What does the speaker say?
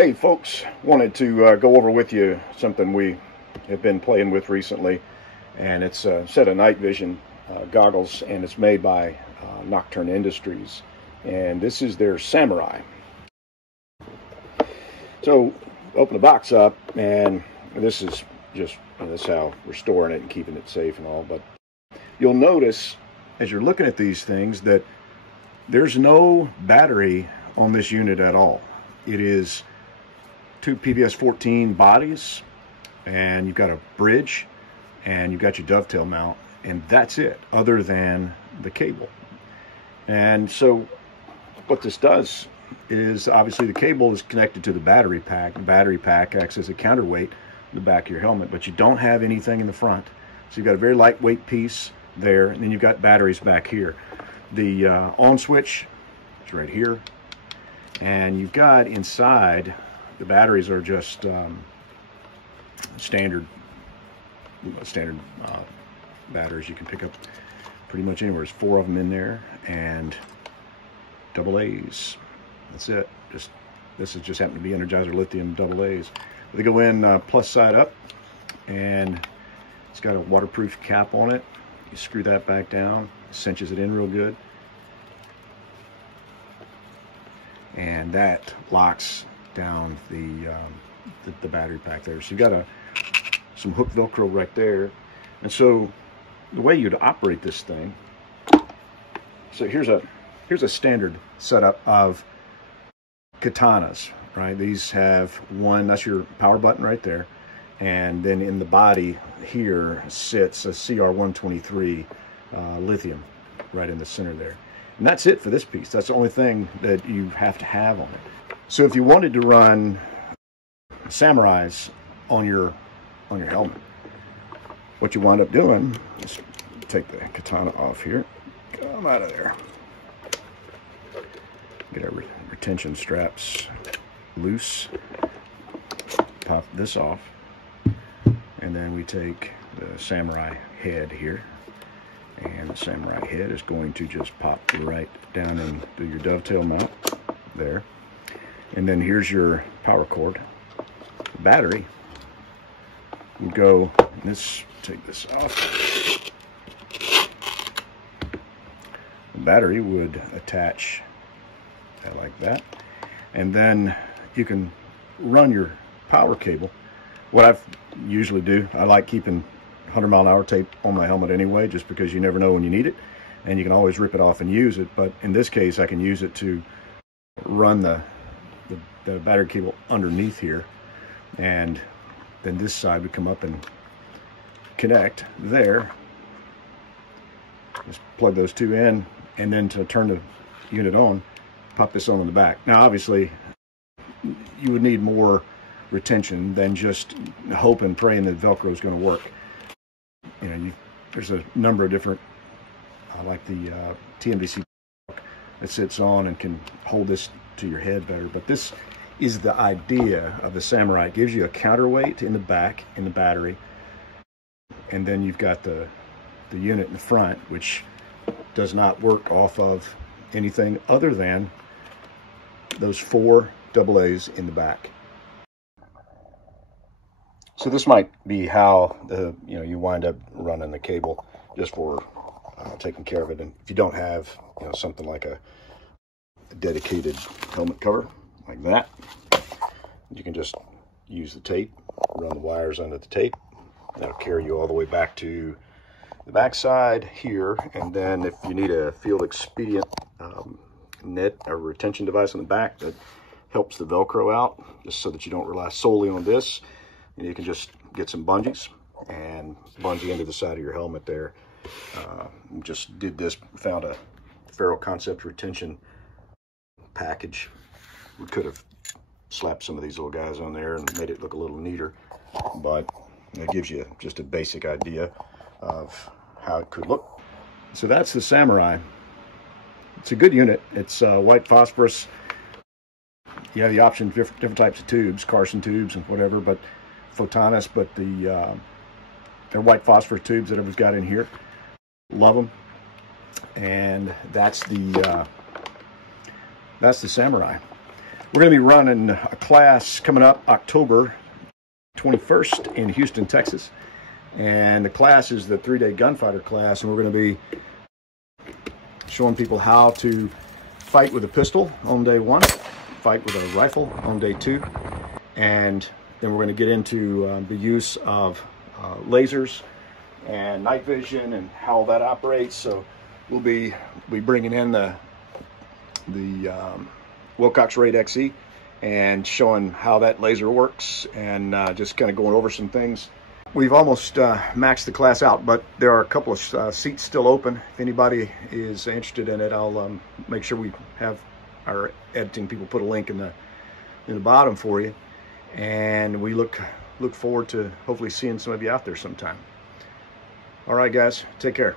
Hey folks, wanted to go over with you something we have been playing with recently, and it's a set of night vision goggles, and it's made by Nocturne Industries, and this is their Samurai. So open the box up, and this is just this is how we're storing it and keeping it safe and all, but you'll notice as you're looking at these things that there's no battery on this unit at all. It is two PVS 14 bodies, and you've got a bridge, and you've got your dovetail mount, and that's it, other than the cable. And so what this does is, obviously the cable is connected to the battery pack. The battery pack acts as a counterweight in the back of your helmet, but you don't have anything in the front. So you've got a very lightweight piece there, and then you've got batteries back here. The on switch is right here, and you've got inside, the batteries are just standard batteries you can pick up pretty much anywhere. There's 4 of them in there, and AA's. That's it. This is just happened to be Energizer lithium AA's. They go in plus side up, and it's got a waterproof cap on it. You screw that back down, cinches it in real good, and that locks down the battery pack there. So you've got some hook Velcro right there. And so the way you'd operate this thing, so here's a standard setup of katanas, right? These have one, that's your power button right there, and then in the body here sits a CR123 lithium right in the center there. And that's it for this piece. That's the only thing that you have to have on it. So if you wanted to run Samurais on your helmet, what you wind up doing is take the katana off here, come out of there, get our retention straps loose, pop this off, and then we take the Samurai head here, and the Samurai head is going to just pop right down into your dovetail mount there. And then here's your power cord. The battery would go, let's take this off. The battery would attach like that. And then you can run your power cable. What I usually do, I like keeping 100-mile-an-hour tape on my helmet anyway, just because you never know when you need it. And you can always rip it off and use it. But in this case, I can use it to run the battery cable underneath here, and then this side would come up and connect there. Just plug those two in, and then to turn the unit on, pop this on in the back. Now obviously you would need more retention than just hope and praying that Velcro is going to work. You know, there's a number of different, like the TNVC that sits on and can hold this to your head better, but this is the idea of the Samurai. It gives you a counterweight in the back, in the battery, and then you've got the unit in the front, which does not work off of anything other than those 4 AA's in the back. So this might be how you wind up running the cable, just for taking care of it. And if you don't have something like a dedicated helmet cover like that, you can just use the tape, run the wires under the tape. That'll carry you all the way back to the back side here. And then if you need a field expedient net or retention device on the back that helps the Velcro out, just so that you don't rely solely on this, and you can just get some bungees and bungee into the side of your helmet there. Just did this, found a Ferro Concept retention package. We could have slapped some of these little guys on there and made it look a little neater, but it gives you just a basic idea of how it could look. So that's the Samurai. It's a good unit. It's white phosphorus. You have the option of different types of tubes, Carson tubes and whatever, but Photonis, but they're white phosphorus tubes that everyone's got in here. Love them. And that's the Samurai. We're going to be running a class coming up October 21st in Houston, Texas. And the class is the 3-day gunfighter class, and we're going to be showing people how to fight with a pistol on day 1, fight with a rifle on day 2, and then we're going to get into the use of lasers and night vision and how that operates. So we'll be bringing in the Wilcox Raid XE and showing how that laser works, and just kind of going over some things. We've almost maxed the class out, but there are a couple of seats still open. If anybody is interested in it, I'll make sure we have our editing people put a link in the bottom for you. And we look forward to hopefully seeing some of you out there sometime. All right, guys, take care.